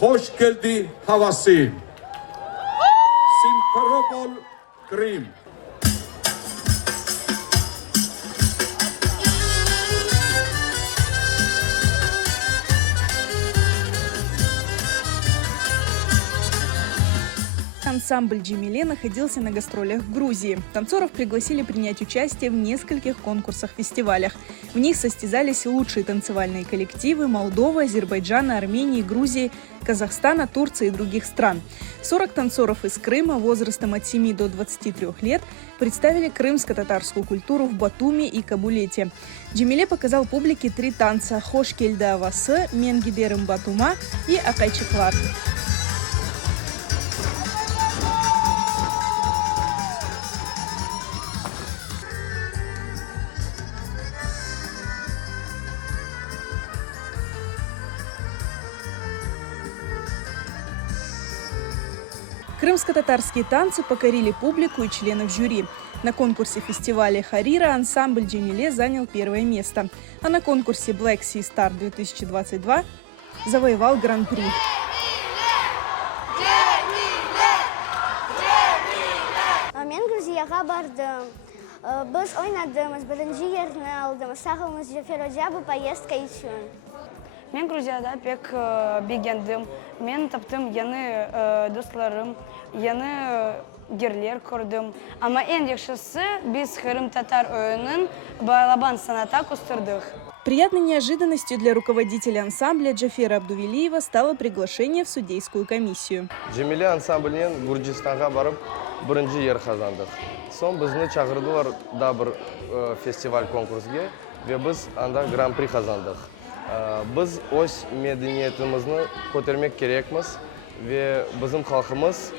Hoş geldi havası. Simferopol, Krim. Ансамбль «Джемиле» находился на гастролях в Грузии. Танцоров пригласили принять участие в нескольких конкурсах-фестивалях. В них состязались лучшие танцевальные коллективы Молдовы, Азербайджана, Армении, Грузии, Казахстана, Турции и других стран. 40 танцоров из Крыма возрастом от 7 до 23 лет представили крымско-татарскую культуру в Батуми и Кабулете. «Джемиле» показал публике 3 танца – «Хош келди авасы», «Мен гидерим Батума» и «Акайчыклар». Крымско-татарские танцы покорили публику и членов жюри. На конкурсе фестиваля «Харира» ансамбль «Джемиле» занял 1 место, а на конкурсе Black Sea Star 2022 завоевал гран-при. Мен Грузияға бардым. Біз ойнадымыз, бірінші жерін алдым. Сағымыз Джеферодябы поездка үшін. Мен Грузияда пек бегендім. Мен таптым яны достларым, яны герлер көрдім. Ама ең екшісі біз Крым-татар ойынын балабан саната кустырдық. Приятной неожиданностью для руководителя ансамбля Джафера Абдувелиева стало приглашение в судейскую комиссию. «Джемиле» ансамблінен Гурджистанға барып, бірінші ер қазандық. Сон бізді чағырдылар да бір фестиваль конкурсге, ве біз анда гран-при қазандық. Біз өз мәдениетімізді көтермек керекміз, ве біздің халқымыз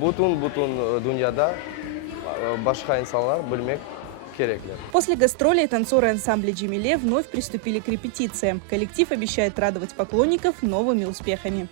бүтін дүнияда башқа инсанлар білмек керекли. После гастролей танцоры ансамбля «Джемиле» вновь приступили к репетициям. Коллектив обещает радовать поклонников новыми успехами.